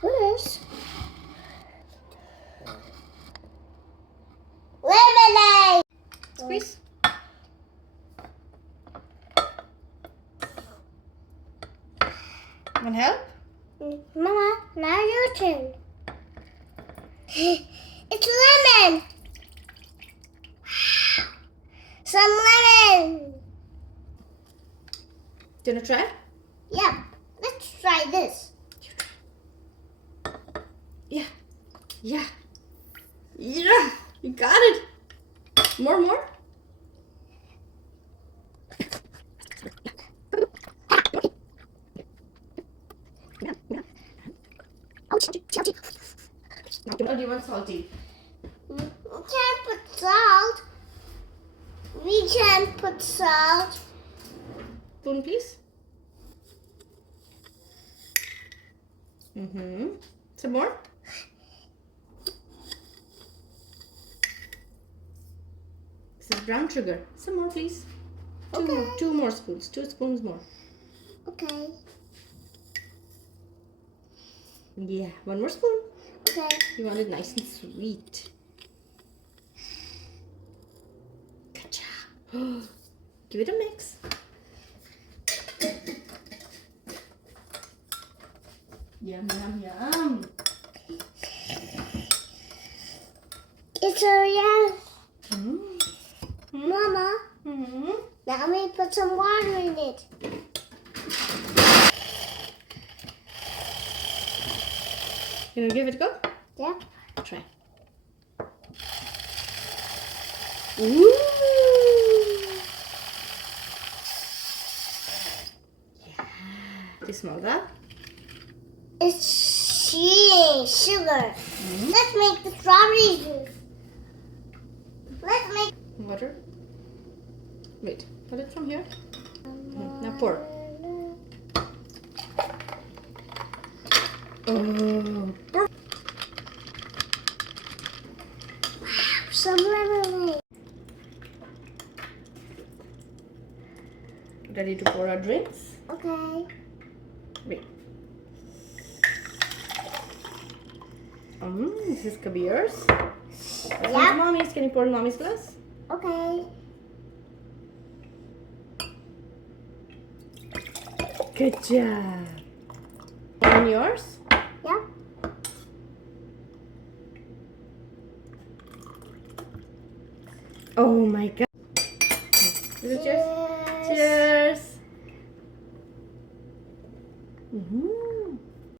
First, lemonade. Squeeze. Want help? Mama, now your turn. It's lemon. Some lemon. Do you want to try? Yep. Let's try this. Yeah. Yeah. Yeah. You got it. More. Or do you want salty? We can't put salt. We can't put salt. Spoon, please. Some more? This is brown sugar. Some more, please. Okay. Two more spoons. 2 spoons more. Okay. Yeah, 1 more spoon. Okay. You want it nice and sweet. Good job. Give it a mix. Yum, yum, yum. It's a yes. Mm. Mama, Mm. now we put some water in it. You wanna give it a go? Yep. Try. Ooh. Yeah. Do you smell that? It's sweet sugar. Let's make the strawberry juice. Let's make. Water. Wait. Put it from here. Now pour. Oh. Pour. Some lemonade. Ready to pour our drinks? Okay. Wait. This is Kabir's. Yeah. Mommy's. Can you pour in Mommy's glass? Okay. Good job. And yours? Yep. Oh my God.